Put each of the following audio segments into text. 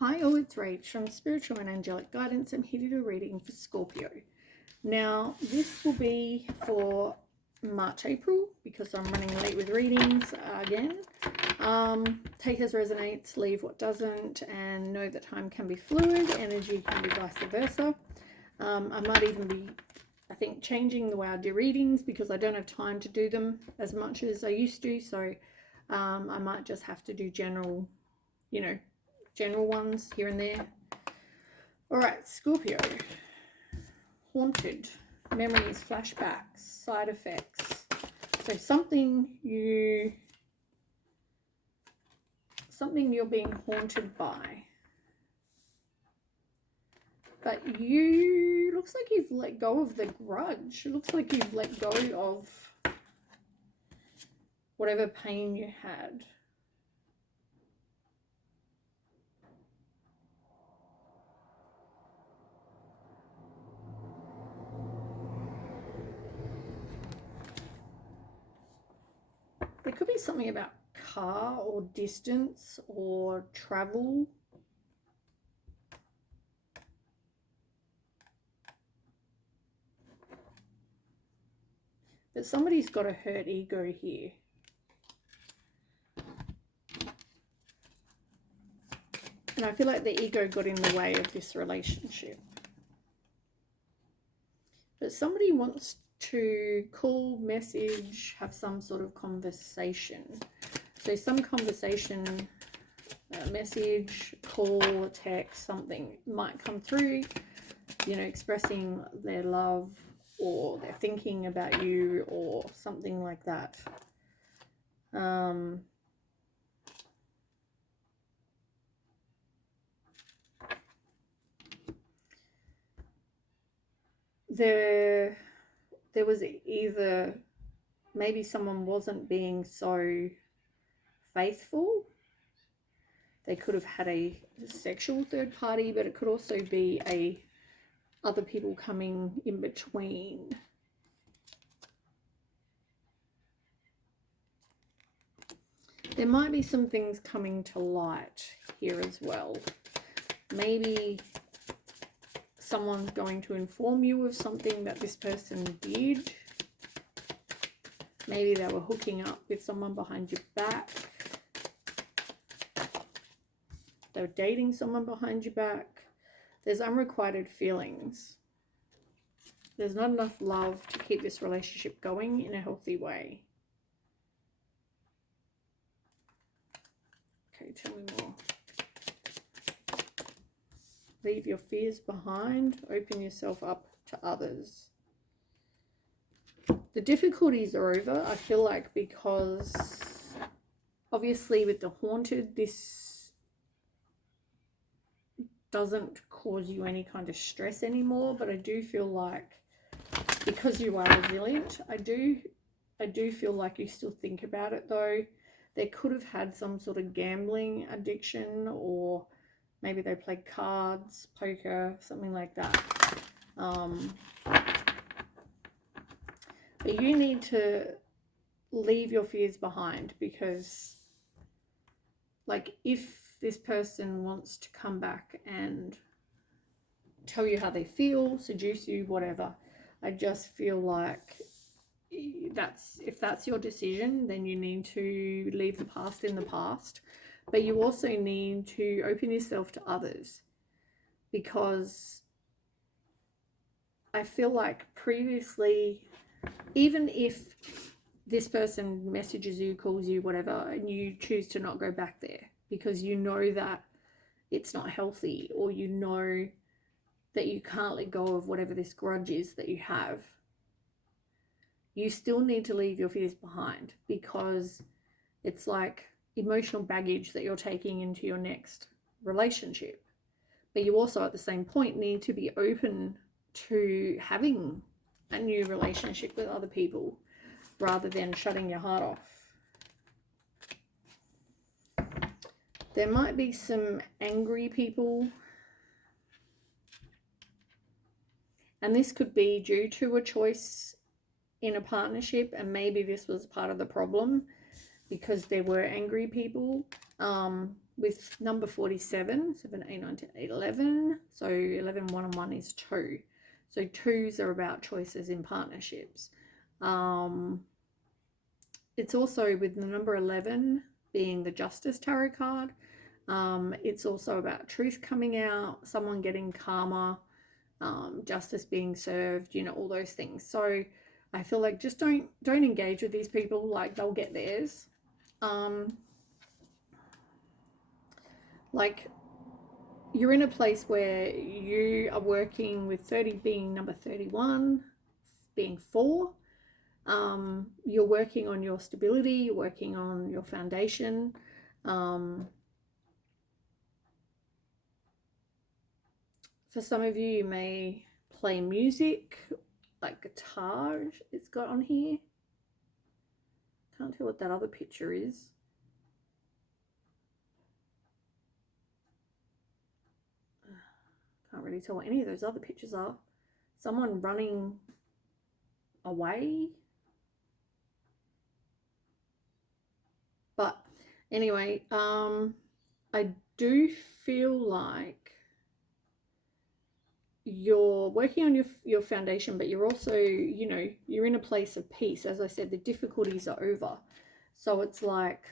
Hi all, it's Rach from Spiritual and Angelic Guidance. I'm here to do a reading for Scorpio. Now, this will be for March, April, because I'm running late with readings again. Take as resonates, leave what doesn't, and know that time can be fluid, energy can be vice versa. I might even be, I think, changing the way I do readings because I don't have time to do them as much as I used to. So I might just have to do general ones here and there. All right, Scorpio. Haunted, memories, flashbacks, side effects. So something you're being haunted by. But looks like you've let go of the grudge. It looks like you've let go of whatever pain you had. There could be something about car or distance or travel. But somebody's got a hurt ego here. And I feel like the ego got in the way of this relationship. But somebody wants to call, message, have some sort of conversation. So some conversation, message, call, text, something might come through, expressing their love or they're thinking about you or something like that. There was either maybe someone wasn't being so faithful. They could have had a sexual third party, but it could also be other people coming in between. There might be some things coming to light here as well. Maybe someone's going to inform you of something that this person did. Maybe they were hooking up with someone behind your back. They were dating someone behind your back. There's unrequited feelings. There's not enough love to keep this relationship going in a healthy way. Okay, tell me more. Leave your fears behind. Open yourself up to others. The difficulties are over, I feel like, because obviously with the haunted, this doesn't cause you any kind of stress anymore, but I do feel like because you are resilient, I do feel like you still think about it though. They could have had some sort of gambling addiction, or maybe they played cards, poker, something like that. But you need to leave your fears behind, because like if this person wants to come back and tell you how they feel, seduce you, whatever, I just feel like if that's your decision, then you need to leave the past in the past. But you also need to open yourself to others, because I feel like previously, even if this person messages you, calls you, whatever, and you choose to not go back there because you know that it's not healthy, or you know that you can't let go of whatever this grudge is that you have, you still need to leave your fears behind, because it's like emotional baggage that you're taking into your next relationship. But you also at the same point need to be open to having a new relationship with other people rather than shutting your heart off. There might be some angry people, and this could be due to a choice in a partnership, and maybe this was part of the problem because there were angry people. with number 47, 7, 8, 9, 10, 11. So 11, 1 and 1 is 2. So 2s are about choices in partnerships. It's also with the number 11 being the Justice Tarot card. It's also about truth coming out, someone getting karma, justice being served, you know, all those things. So I feel like just don't engage with these people, like they'll get theirs. Like you're in a place where you are working with 30 being number 31, being 4. You're working on your stability, you're working on your foundation. For some of you, you may play music, like guitar it's got on here. Can't tell what that other picture is. Can't really tell what any of those other pictures are. Someone running away. But anyway, I do feel like you're working on your foundation, but you're also, you know, you're in a place of peace. As I said, the difficulties are over. So it's like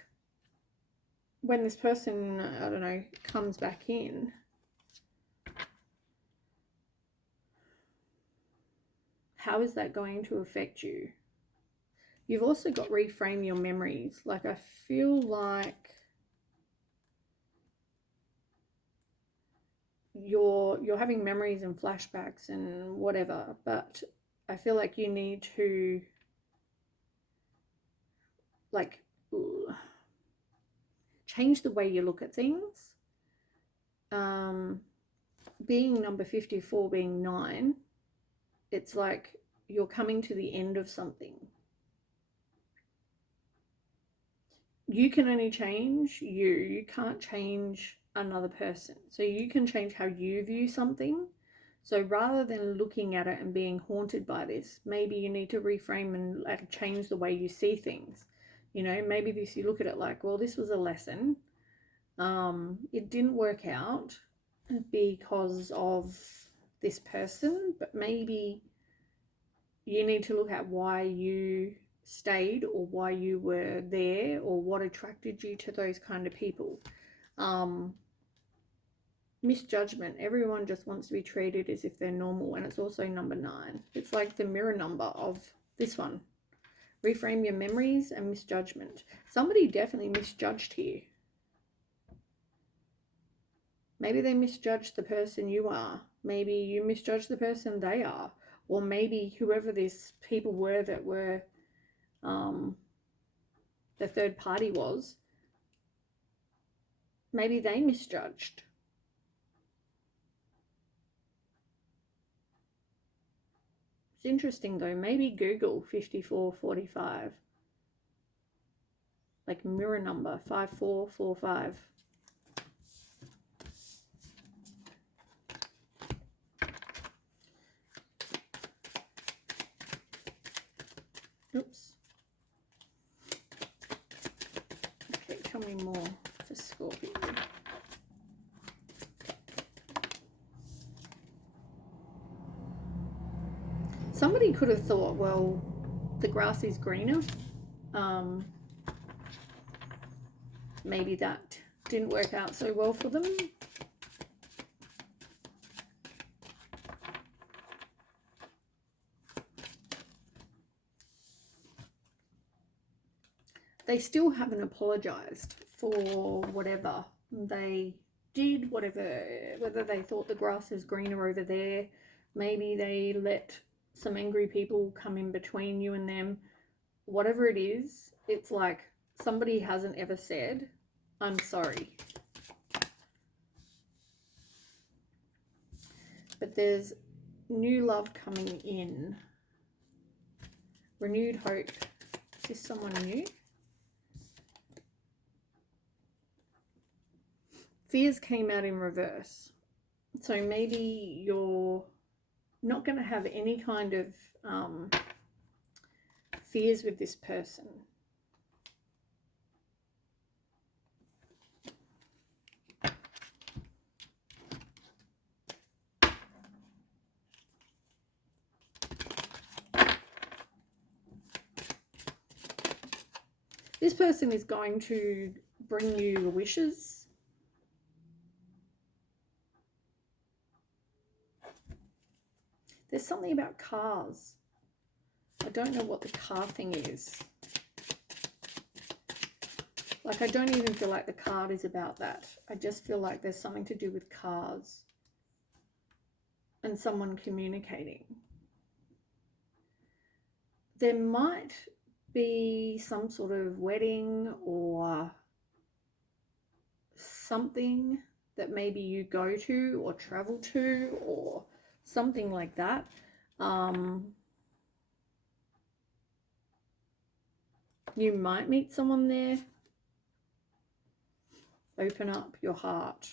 when this person, I don't know, comes back in, how is that going to affect you? You've also got reframe your memories. Like I feel like you're having memories and flashbacks and whatever, but I feel like you need to like change the way you look at things. Being number 54, being 9, it's like you're coming to the end of something. You can only change you can't change another person. So you can change how you view something. So rather than looking at it and being haunted by this, maybe you need to reframe and change the way you see things. You know, maybe this, you look at it like, well, this was a lesson. It didn't work out because of this person, but maybe you need to look at why you stayed or why you were there or what attracted you to those kind of people. Misjudgment. Everyone just wants to be treated as if they're normal, and it's also number 9. It's like the mirror number of this one. Reframe your memories and misjudgment. Somebody definitely misjudged here. Maybe they misjudged the person you are. Maybe you misjudged the person they are. Or maybe whoever these people were that were the third party was, maybe they misjudged. It's interesting though. Maybe Google 5445. Like mirror number 5445. Oops. Okay, tell me more for Scorpio. Somebody could have thought, well, the grass is greener. Maybe that didn't work out so well for them. They still haven't apologized for whatever they did, whether they thought the grass is greener over there. Maybe they let some angry people come in between you and them. Whatever it is, it's like somebody hasn't ever said, I'm sorry. But there's new love coming in. Renewed hope. Is this someone new? Fears came out in reverse. So maybe you're not going to have any kind of fears with this person. This person is going to bring you your wishes. There's something about cars. I don't know what the car thing is. Like, I don't even feel like the card is about that. I just feel like there's something to do with cars and someone communicating. There might be some sort of wedding or something that maybe you go to or travel to or something like that. You might meet someone there. Open up your heart.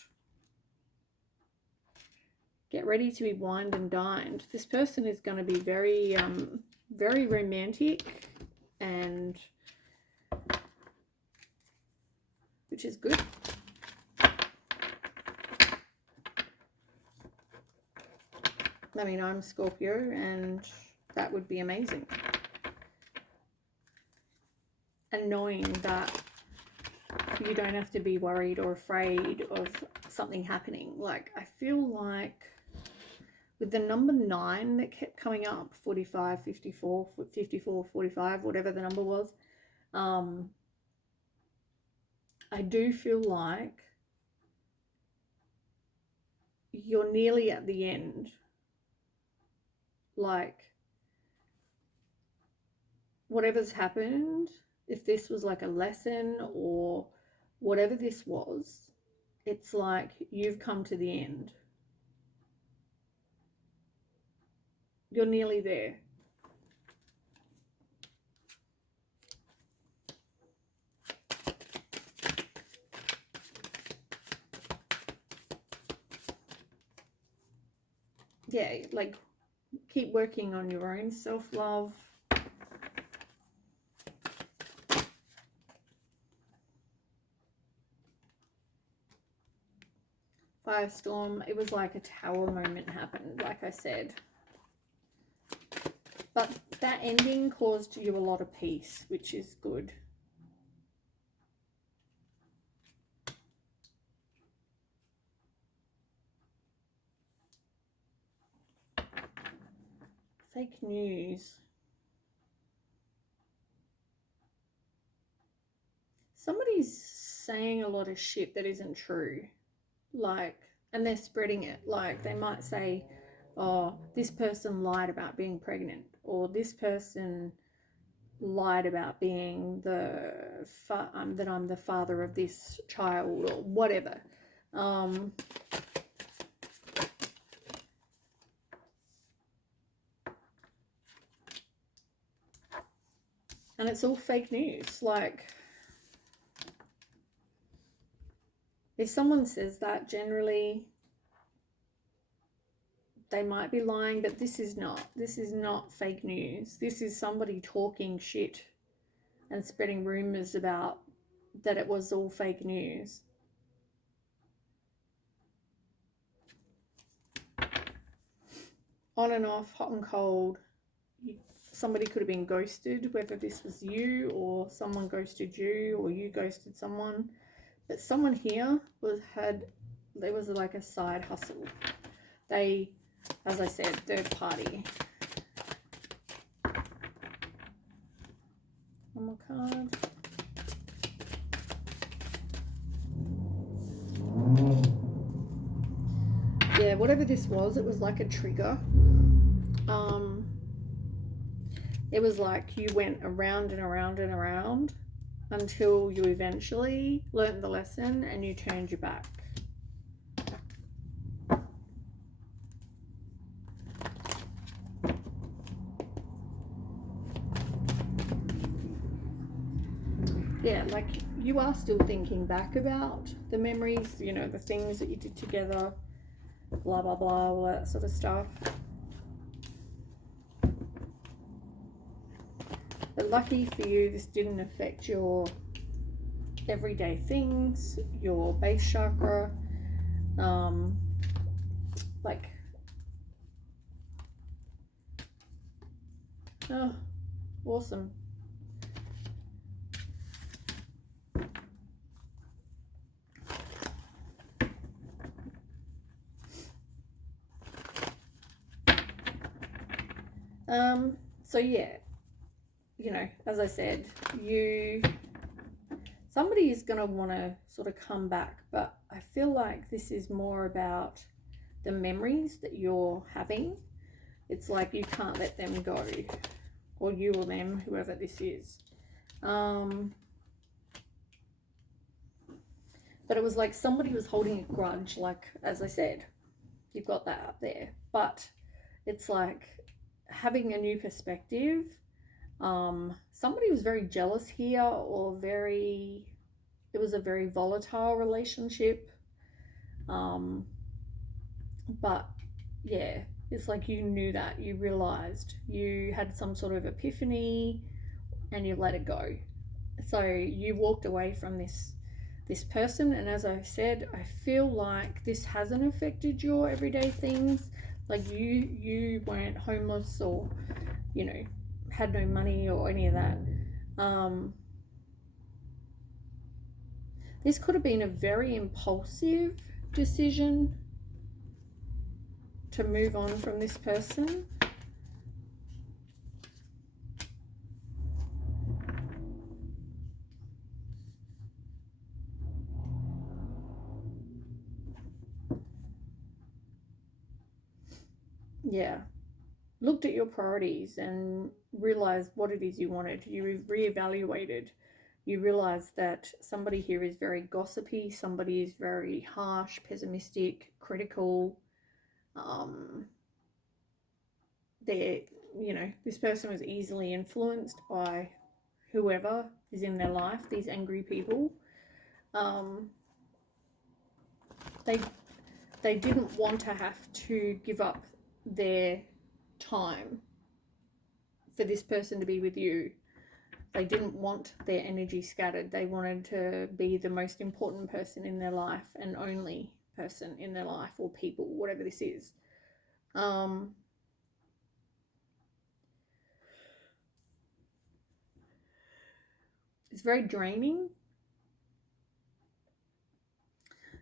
Get ready to be wined and dined. This person is going to be very, very romantic, and which is good. I mean, I'm Scorpio, and that would be amazing. And knowing that you don't have to be worried or afraid of something happening. Like, I feel like with the number 9 that kept coming up, 45, 54, 54, 45, whatever the number was, I do feel like you're nearly at the end. Like, whatever's happened, if this was like a lesson or whatever this was, it's like you've come to the end. You're nearly there. Yeah, like, keep working on your own self-love. Firestorm, it was like a tower moment happened, like I said. But that ending caused you a lot of peace, which is good. Fake news. Somebody's saying a lot of shit that isn't true. Like, and they're spreading it. Like, they might say, oh, this person lied about being pregnant, or this person lied about being that I'm the father of this child, or whatever. And it's all fake news. Like, if someone says that, generally they might be lying, but this is not. This is not fake news. This is somebody talking shit and spreading rumors about that it was all fake news. On and off, hot and cold. Somebody could have been ghosted, whether this was you or someone ghosted you or you ghosted someone. But someone here there was like a side hustle. They, as I said, third party. One more card. Yeah, whatever this was, it was like a trigger. It was like you went around and around and around until you eventually learned the lesson and you turned your back. Yeah, like, you are still thinking back about the memories, you know, the things that you did together, blah, blah, blah, all that sort of stuff. But lucky for you, this didn't affect your everyday things, your base chakra, like, oh, awesome. So yeah, as I said, somebody is going to want to sort of come back, but I feel like this is more about the memories that you're having. It's like you can't let them go, or you or them, whoever this is. But it was like somebody was holding a grudge, like, as I said, you've got that up there. But it's like having a new perspective. Somebody was very jealous here, or it was a very volatile relationship. But yeah, it's like you knew that, you realized, you had some sort of epiphany, and you let it go. So you walked away from this person, and as I said, I feel like this hasn't affected your everyday things. Like you weren't homeless, or had no money or any of that. This could have been a very impulsive decision to move on from this person. Yeah. Looked at your priorities and realized what it is you wanted. You reevaluated. You realize that somebody here is very gossipy, somebody is very harsh, pessimistic, critical. They're, this person was easily influenced by whoever is in their life, these angry people. They they didn't want to have to give up their time for this person to be with you. They didn't want their energy scattered. They wanted to be the most important person in their life and only person in their life, or people, whatever this is. It's very draining.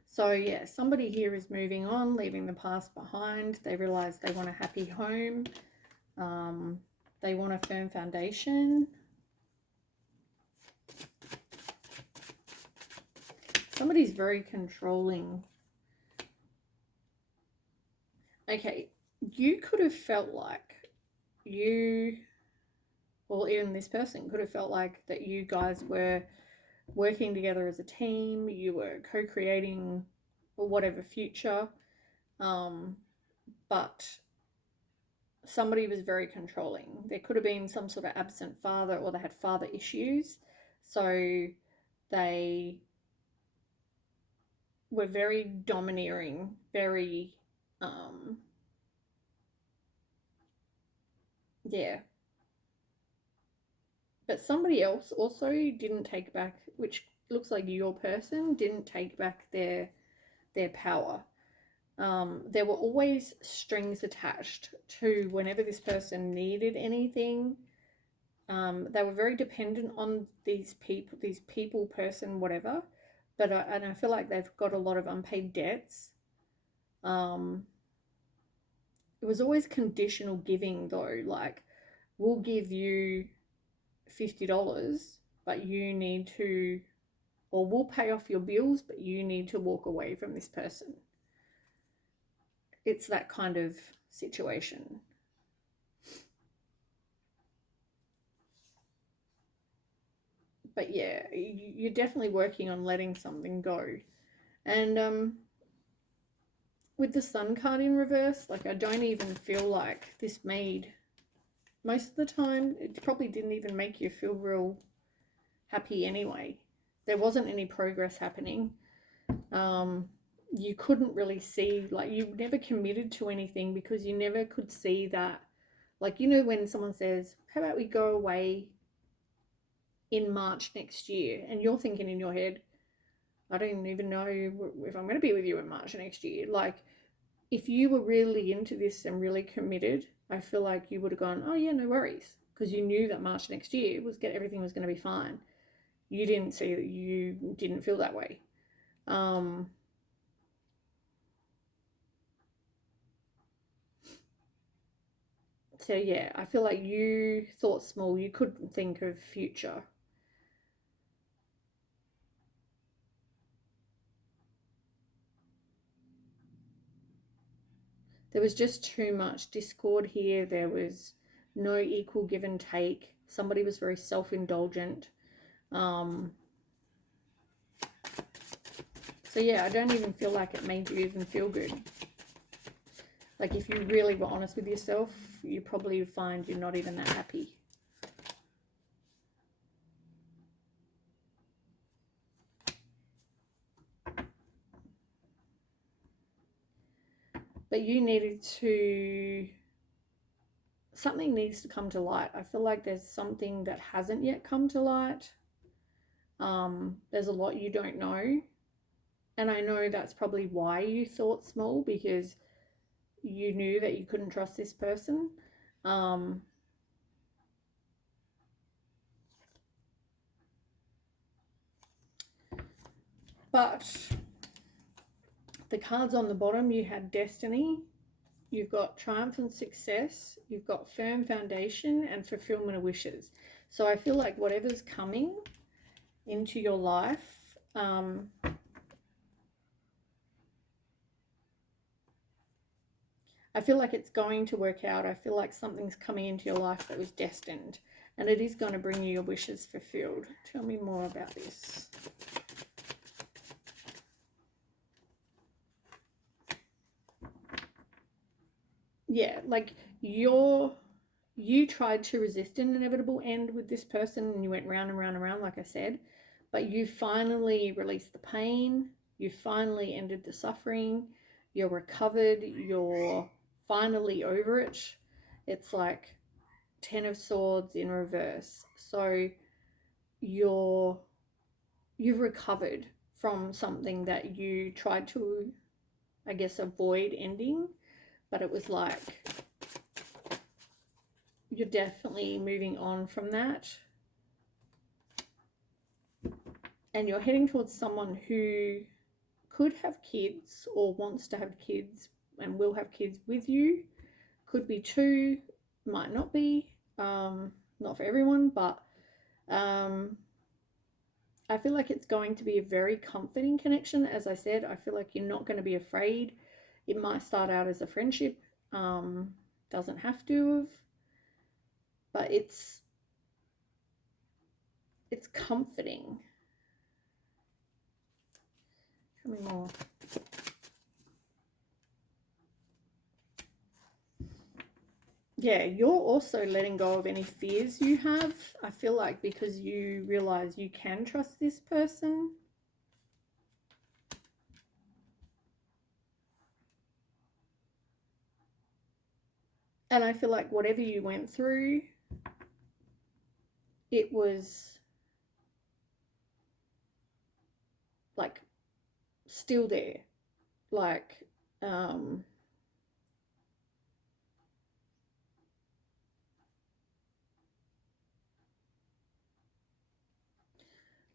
So yeah, somebody here is moving on, leaving the past behind. They realize they want a happy home. They want a firm foundation. Somebody's very controlling. Okay, you could have felt like even this person could have felt like that you guys were working together as a team, you were co-creating whatever future, but somebody was very controlling. There could have been some sort of absent father, or they had father issues, so they were very domineering, very yeah. But somebody else also didn't take back, which looks like your person didn't take back their power. There were always strings attached to whenever this person needed anything. They were very dependent on these people, person, whatever. But and I feel like they've got a lot of unpaid debts. It was always conditional giving though, like, we'll give you $50, but you need to, or we'll pay off your bills, but you need to walk away from this person. It's that kind of situation. But yeah, you're definitely working on letting something go. And with the Sun card in reverse, like, I don't even feel like this made, most of the time, it probably didn't even make you feel real happy anyway. There wasn't any progress happening. You couldn't really see, like, you never committed to anything because you never could see that, like, when someone says, how about we go away in March next year, and you're thinking in your head, I don't even know if I'm going to be with you in March next year. Like, if you were really into this and really committed, I feel like you would have gone, oh yeah, no worries, because you knew that March next year everything was going to be fine. You didn't see that, you didn't feel that way. So yeah, I feel like you thought small, you couldn't think of future. There was just too much discord here. There was no equal give and take. Somebody was very self-indulgent. Um, so yeah, I don't even feel like it made you even feel good. Like if you really were honest with yourself, you probably find you're not even that happy. But you needed to, something needs to come to light. I feel like there's something that hasn't yet come to light. There's a lot you don't know. And I know that's probably why you thought small, because you knew that you couldn't trust this person. Um, but the cards on the bottom, you had destiny, you've got triumph and success, you've got firm foundation and fulfillment of wishes. So I feel like whatever's coming into your life, I feel like it's going to work out. I feel like something's coming into your life that was destined, and it is going to bring you your wishes fulfilled. Tell me more about this. Yeah, like you tried to resist an inevitable end with this person, and you went round and round and round, like I said, but you finally released the pain, you finally ended the suffering, you're recovered, you're finally over it. It's like Ten of Swords in reverse. So you've recovered from something that you tried to, I guess, avoid ending, but it was like you're definitely moving on from that. And you're heading towards someone who could have kids or wants to have kids and will have kids with you. Could be two, might not be. Not for everyone, but I feel like it's going to be a very comforting connection. As I said, I feel like you're not going to be afraid. It might start out as a friendship, doesn't have to have, but it's comforting. Tell me more. Yeah, you're also letting go of any fears you have. I feel like because you realize you can trust this person. And I feel like whatever you went through, it was like still there. Like,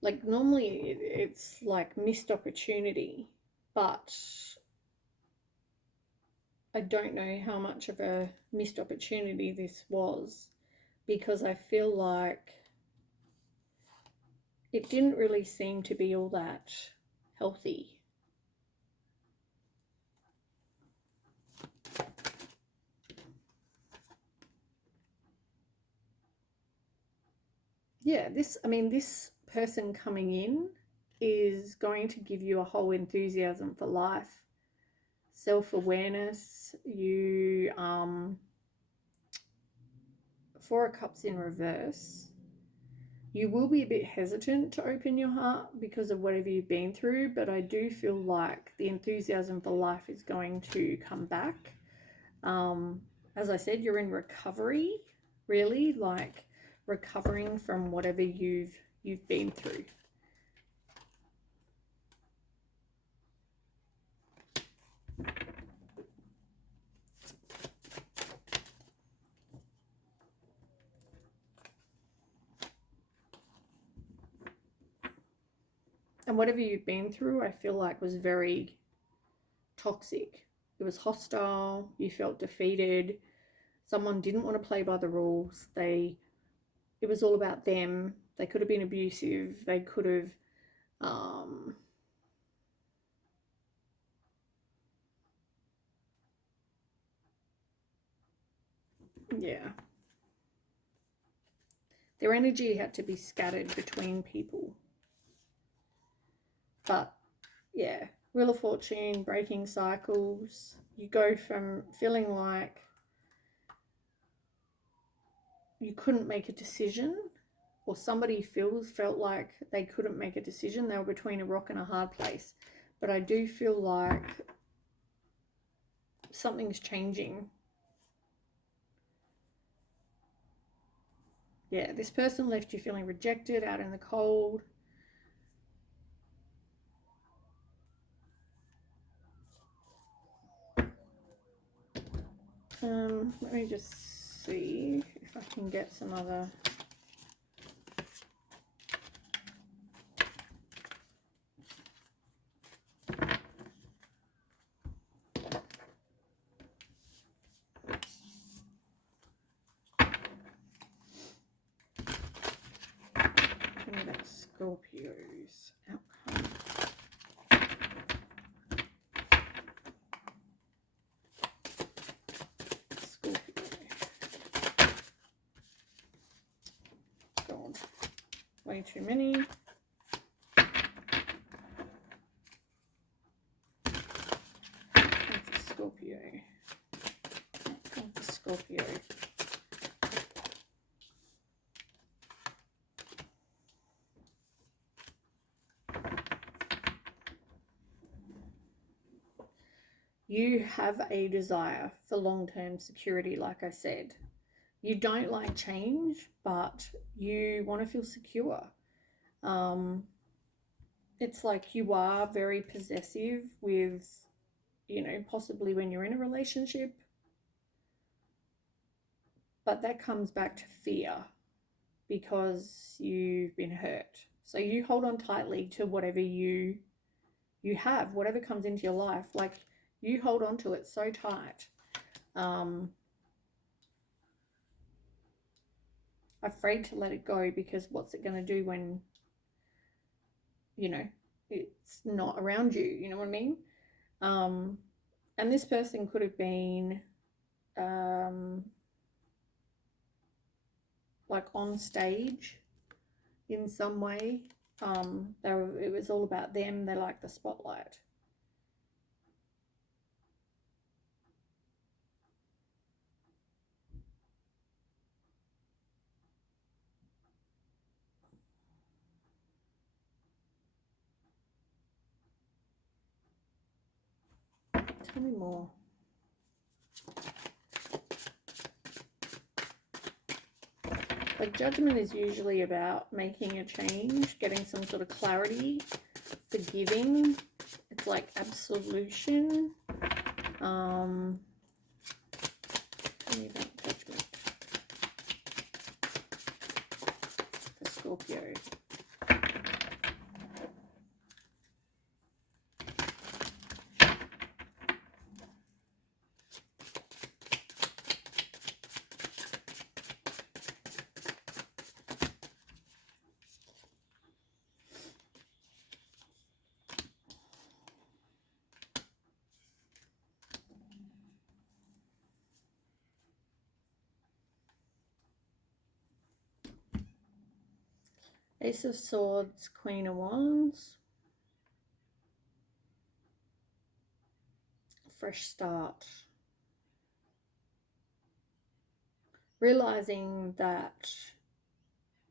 like normally it's like missed opportunity, but I don't know how much of a missed opportunity this was, because I feel like it didn't really seem to be all that healthy. Yeah, this person coming in is going to give you a whole enthusiasm for life, self-awareness. You, Four of Cups in reverse, you will be a bit hesitant to open your heart because of whatever you've been through, but I do feel like the enthusiasm for life is going to come back. As I said, you're in recovery, really, like recovering from whatever you've been through. And whatever you've been through, I feel like was very toxic. It was hostile. You felt defeated. Someone didn't want to play by the rules. It was all about them. They could have been abusive. They could have, yeah. Their energy had to be scattered between people. But yeah, Wheel of Fortune, breaking cycles. You go from feeling like you couldn't make a decision, or somebody felt like they couldn't make a decision. They were between a rock and a hard place. But I do feel like something's changing. Yeah, this person left you feeling rejected, out in the cold. Let me just see if I can get some other. Give me that Scorpio's outcome. God, way too many. Scorpio. Scorpio. You have a desire for long-term security, like I said. You don't like change, but you want to feel secure. It's like you are very possessive with, possibly when you're in a relationship, but that comes back to fear because you've been hurt. So you hold on tightly to whatever you have, whatever comes into your life. Like, you hold on to it so tight. Afraid to let it go, because what's it going to do when, it's not around you? You know what I mean? And this person could have been like on stage in some way. It was all about them. They like the spotlight. Tell me more. Like, judgment is usually about making a change, getting some sort of clarity, forgiving. It's like absolution. Tell me about judgment for Scorpio. Ace of Swords, Queen of Wands. Fresh start. Realizing that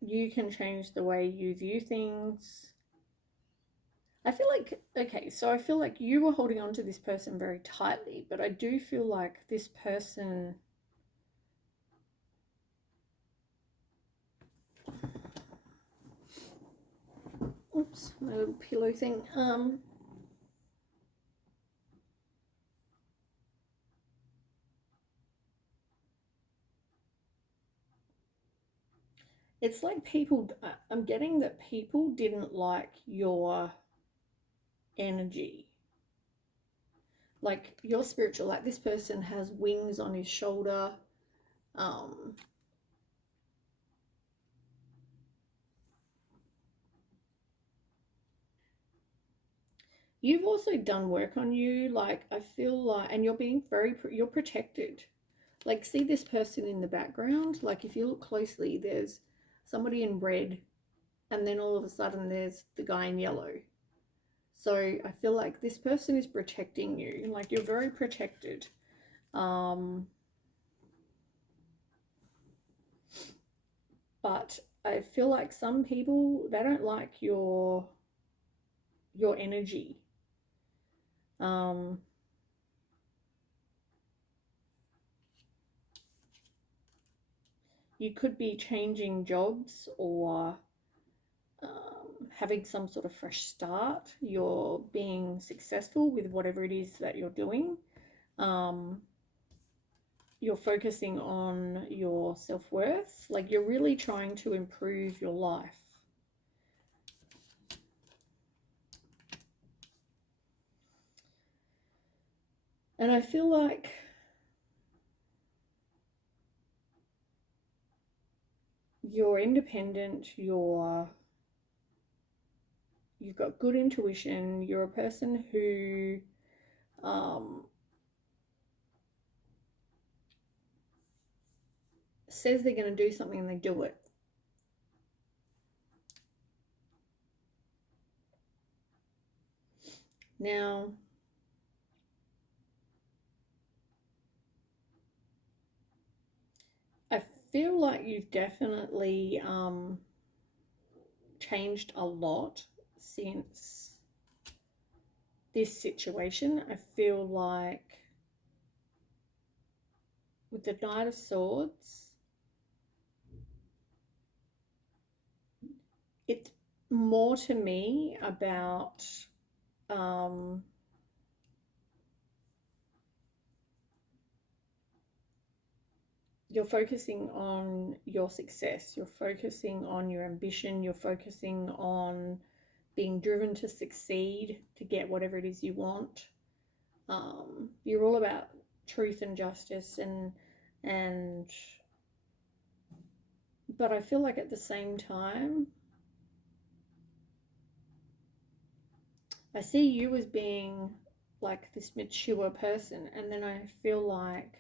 you can change the way you view things. I feel like, okay, so I feel like you were holding on to this person very tightly, but I do feel like this person, oops, my little pillow thing. It's like people, I'm getting that people didn't like your energy. Like, you're spiritual, like this person has wings on his shoulder. Um, you've also done work on you. Like, I feel like, and you're being you're protected. Like, see this person in the background? Like, if you look closely, there's somebody in red, and then all of a sudden there's the guy in yellow. So I feel like this person is protecting you. Like, you're very protected. Um, but I feel like some people, they don't like your energy. Um, you could be changing jobs or having some sort of fresh start. You're being successful with whatever it is that you're doing. Um, you're focusing on your self-worth. Like, you're really trying to improve your life. And I feel like you're independent, you've got good intuition, you're a person who um, says they're going to do something and they do it. Now, I feel like you've definitely changed a lot since this situation. I feel like with the Knight of Swords, it's more to me about um, you're focusing on your success, you're focusing on your ambition, you're focusing on being driven to succeed, to get whatever it is you want. You're all about truth and justice and but I feel like at the same time I see you as being like this mature person, and then I feel like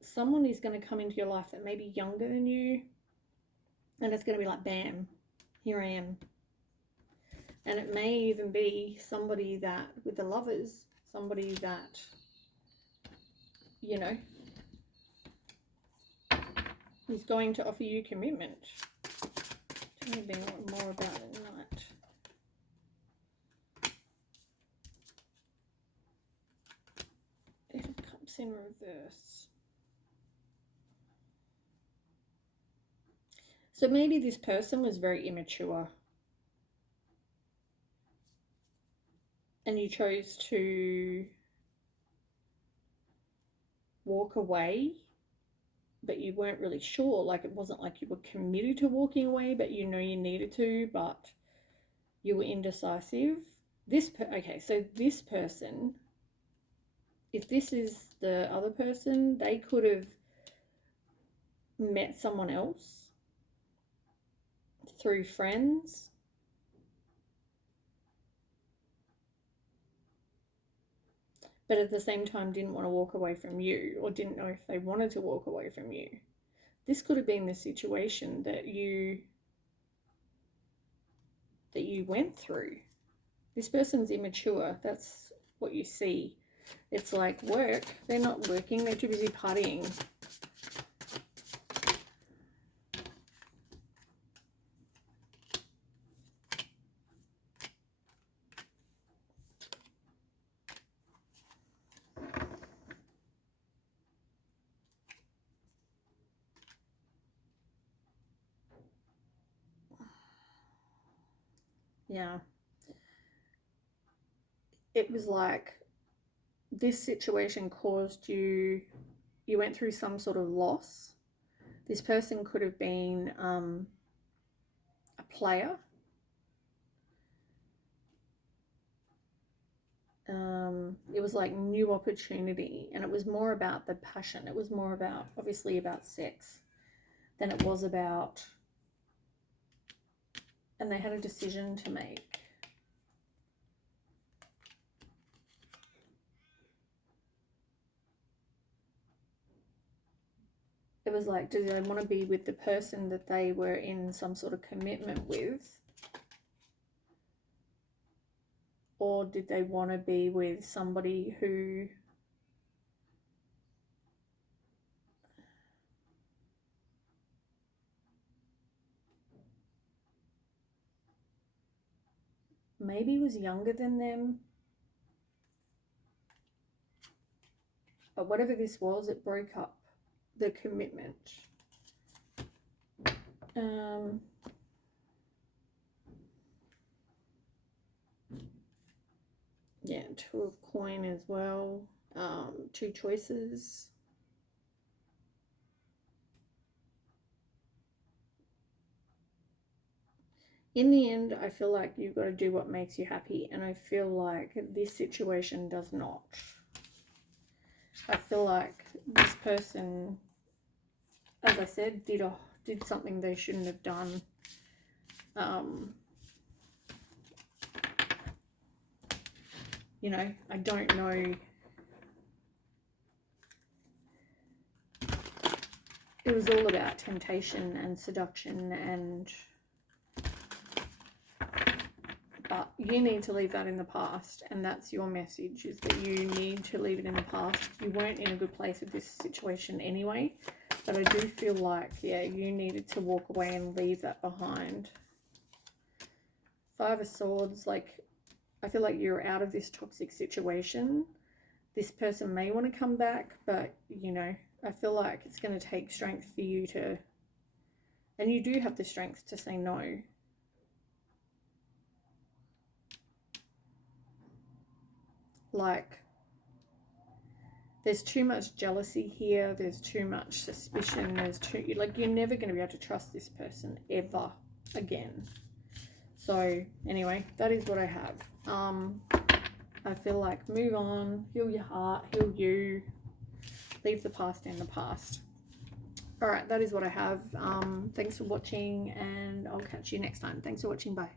someone is going to come into your life that may be younger than you, and it's going to be like, bam, here I am. And it may even be somebody that, with the lovers, somebody that, you know, is going to offer you commitment. Tell me a bit more about it tonight. Eight of Cups in reverse. So maybe this person was very immature and you chose to walk away, but you weren't really sure. Like, it wasn't like you were committed to walking away, but you know you needed to, but you were indecisive. Okay, so this person, if this is the other person, they could have met someone else through friends, but at the same time didn't want to walk away from you, or didn't know if they wanted to walk away from you. This could have been the situation that you went through. This person's immature. That's what you see. It's like work. They're not working. They're too busy partying. Yeah. It was like this situation caused you went through some sort of loss. This person could have been a player, it was like new opportunity, and it was more about the passion. It was more about, obviously, about sex than it was about, and they had a decision to make. It was like, do they want to be with the person that they were in some sort of commitment with? Or did they want to be with somebody who maybe was younger than them? But whatever this was, it broke up the commitment. Yeah, two of coin as well. Two choices. In the end, I feel like you've got to do what makes you happy, and I feel like this situation does not. I feel like this person, as I said, did something they shouldn't have done. You know, I don't know. It was all about temptation and seduction, and but you need to leave that in the past, and that's your message, is that you need to leave it in the past. You weren't in a good place with this situation anyway, but I do feel like, yeah, you needed to walk away and leave that behind. Five of Swords, like, I feel like you're out of this toxic situation. This person may want to come back, but, you know, I feel like it's going to take strength for you to, and you do have the strength to say no. Like, there's too much jealousy here. There's too much suspicion. There's too, like, you're never going to be able to trust this person ever again. So anyway, that is what I have. I feel like move on, heal your heart, heal you, leave the past in the past. All right, that is what I have. Thanks for watching, and I'll catch you next time. Thanks for watching. Bye.